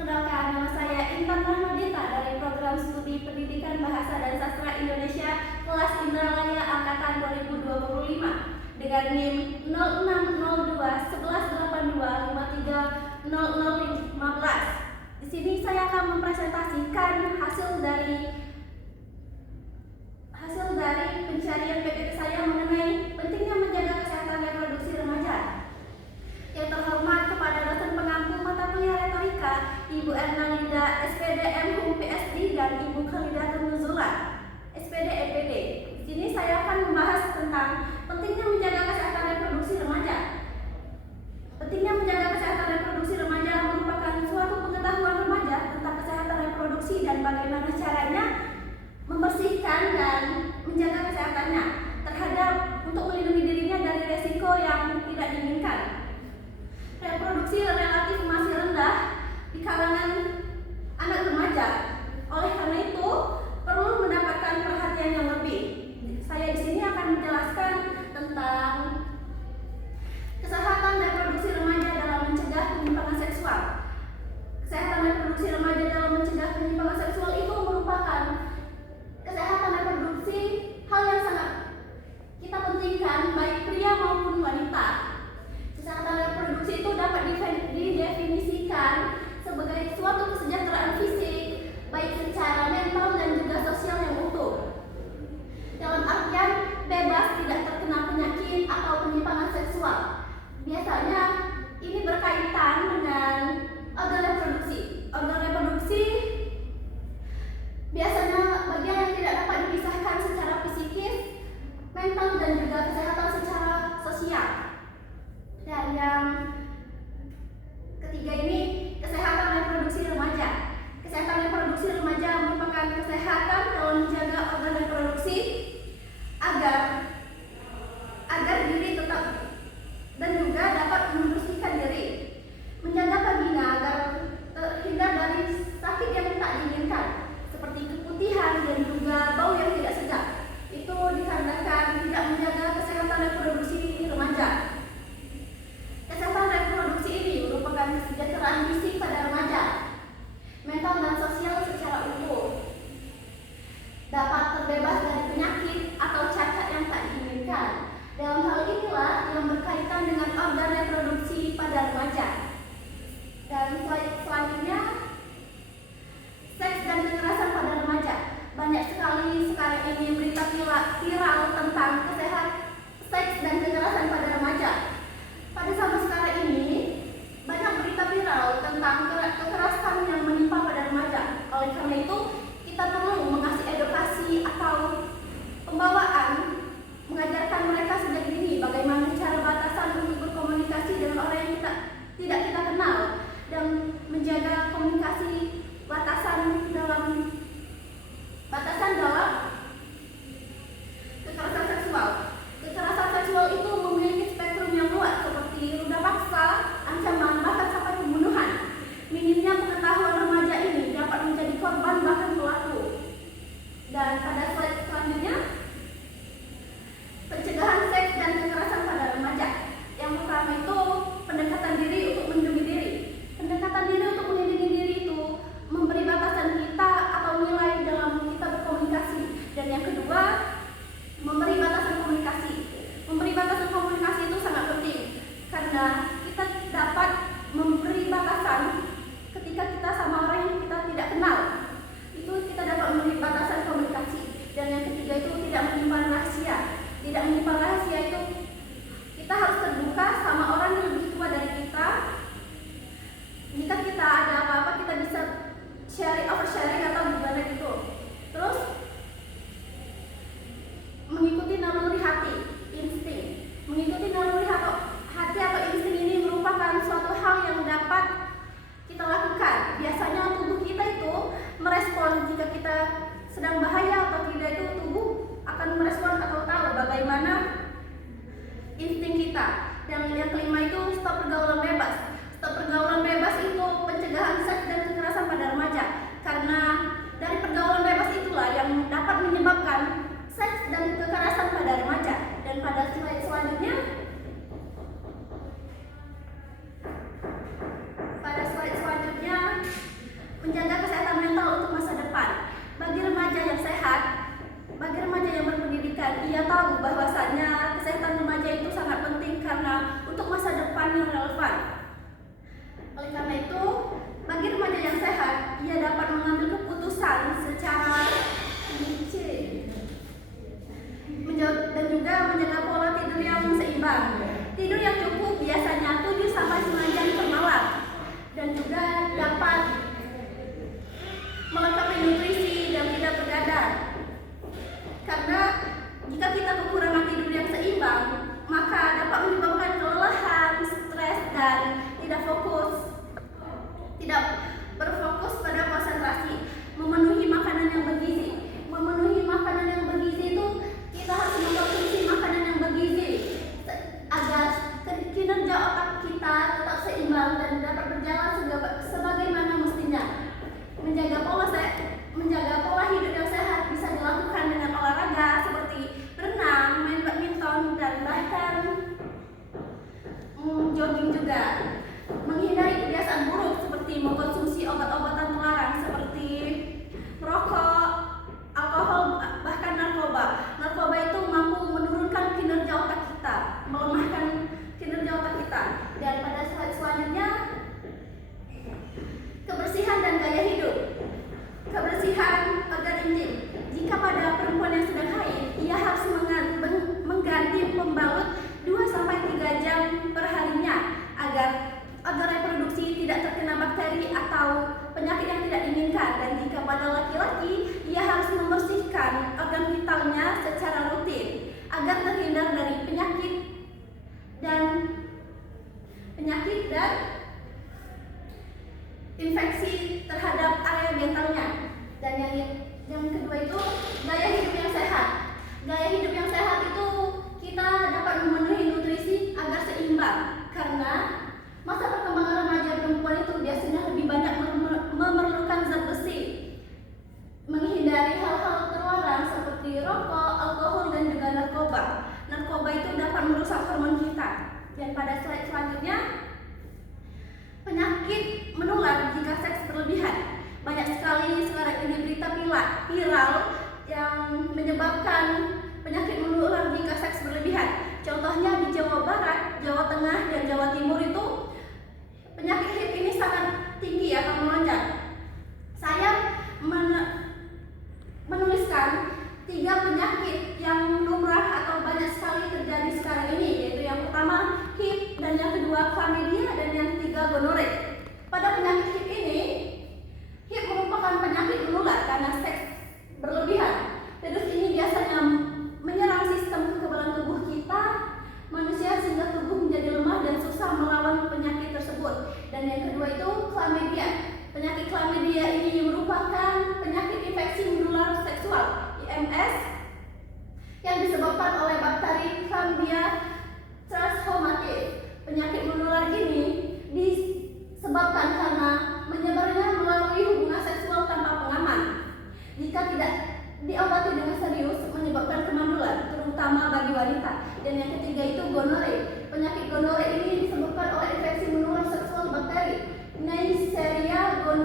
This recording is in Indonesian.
Perkenalkan, nama saya Intan Rahmadita dari Program Studi Pendidikan Bahasa dan Sastra Indonesia kelas Indralaya Angkatan 2025 dengan NIM 06021182530015. Di sini saya akan mempresentasikan hasil dari pencarian PPT saya mengenai pentingnya menjaga kesehatan reproduksi remaja. Yang terhormat kepada dosen pengampu mata kuliah retorika Ibu Erna Linda SPD MHum PSD dan Ibu Khalidatun Nuzula SPD EPD. Di sini saya akan membahas tentang pentingnya menjaga kesehatan reproduksi remaja. Pentingnya menjaga kesehatan reproduksi remaja merupakan suatu pengetahuan remaja tentang kesehatan reproduksi dan bagaimana caranya membersihkan dan menjaga kesehatannya untuk melindungi dirinya dari resiko yang tidak diinginkan. Reproduksi relatif masih rendah di kalangan anak remaja. Oleh karena itu, perlu mendapatkan perhatian yang lebih. Saya di sini akan menjelaskan tentang kesehatan reproduksi remaja dalam mencegah penyimpangan seksual. Kesehatan reproduksi remaja dalam mencegah penyimpangan seksual itu merupakan kesehatan reproduksi hal yang sangat kita pentingkan baik pria maupun wanita. Kesehatan reproduksi itu dapat didefinisikan sebagai suatu kesejahteraan fisik, baik secara mental dan juga sosial yang utuh. Dalam artian bebas tidak terkena penyakit atau penyimpangan seksual. Biasanya ini berkaitan dengan organ reproduksi. Organ reproduksi biasanya bagian yang tidak dapat dipisahkan secara psikis, mental dan juga kesehatan secara sosial. Dan yang ketiga ini kesehatan reproduksi remaja. Kesehatan reproduksi remaja merupakan kesehatan dalam menjaga organ reproduksi agar diri tetap dan juga dapat membersihkan diri, menjaga vagina agar terhindar dari sakit yang tak diinginkan seperti keputihan dan juga bau yang tidak sedap. Itu dikarenakan tidak menjaga kesehatan menjaga kesehatan mental untuk masa depan. Bagi remaja yang sehat, bagi remaja yang berpendidikan, ia tahu bahwasannya kesehatan remaja itu sangat penting karena untuk masa depan yang relevan. Oleh karena itu, bagi remaja yang sehat, ia dapat mengambil keputusan secara dan juga menjaga pola tidur yang seimbang. Tidur yang cukup biasanya 7-9 jam per malam dan juga dapat melengkapi nutrisi dan tidak begadang. Karena jika kita kekurangan tidur yang seimbang, maka dapat menyebabkan kelelahan, stres, dan tidak berfokus pada konsentrasi. Memenuhi makanan yang bergizi. Memenuhi makanan yang bergizi itu kita harus mengkonsumsi makanan yang bergizi agar kinerja otak kita tetap seimbang dan dapat berjalan sebagaimana mestinya. Menjaga pola hidup yang sehat bisa dilakukan dengan olahraga seperti berenang, main badminton, dan bahkan jogging juga. Menghindari kebiasaan buruk seperti mengkonsumsi obat-obatan terlarang seperti merokok, alkohol, bahkan narkoba. Narkoba itu mampu menurunkan kinerja otak kita, melemahkan kinerja otak kita. Dan pada slide selanjutnya, kebersihan dan gaya hidup. Kebersihan organ intim. Jika pada perempuan yang sedang haid, ia harus mengganti pembalut 2-3 jam perharinya agar reproduksi tidak terkena bakteri atau penyakit yang tidak diinginkan. Dan jika pada laki-laki, ia harus membersihkan organ vitalnya secara rutin agar terhindar dari penyakit dan infeksi terhadap area genitalinya. Dan yang kedua itu gaya hidup yang sehat. Gaya hidup yang sehat itu kita dapat memenuhi nutrisi agar seimbang, karena masa perkembangan remaja perempuan itu biasanya lebih banyak memerlukan zat besi. Menghindari hal-hal terlarang seperti rokok, alkohol, dan juga narkoba. Narkoba itu dapat merusak hormon kita. Dan pada slide selanjutnya, penyakit menular jika seks berlebihan. Banyak sekali sekarang ini berita viral yang menyebabkan penyakit menular jika seks berlebihan. Contohnya di Jawa Barat, Jawa Tengah, dan Jawa Timur itu penyakit HIV ini sangat tinggi ya, melonjak. Saya menuliskan 3 penyakit yang lumrah atau banyak sekali terjadi sekarang ini, yaitu yang pertama HIV, dan yang kedua chlamydia, dan yang ketiga gonore. Pada penyakit HIV ini, HIV merupakan penyakit menular karena seks berlebihan. Virus ini biasanya menyerang sistem kekebalan tubuh kita, manusia, sehingga tubuh menjadi lemah dan susah melawan penyakit tersebut. Dan yang kedua itu chlamydia. Penyakit chlamydia ini merupakan penyakit infeksi menular seksual (IMS) yang disebabkan oleh bakteri Chlamydia trachomatis. Penyakit menular ini disebabkan karena menyebarnya melalui hubungan seksual tanpa pengaman. Jika tidak diobati dengan serius, menyebabkan kemandulan, terutama bagi wanita. Dan yang ketiga itu gonore. Penyakit gonore ini disebabkan oleh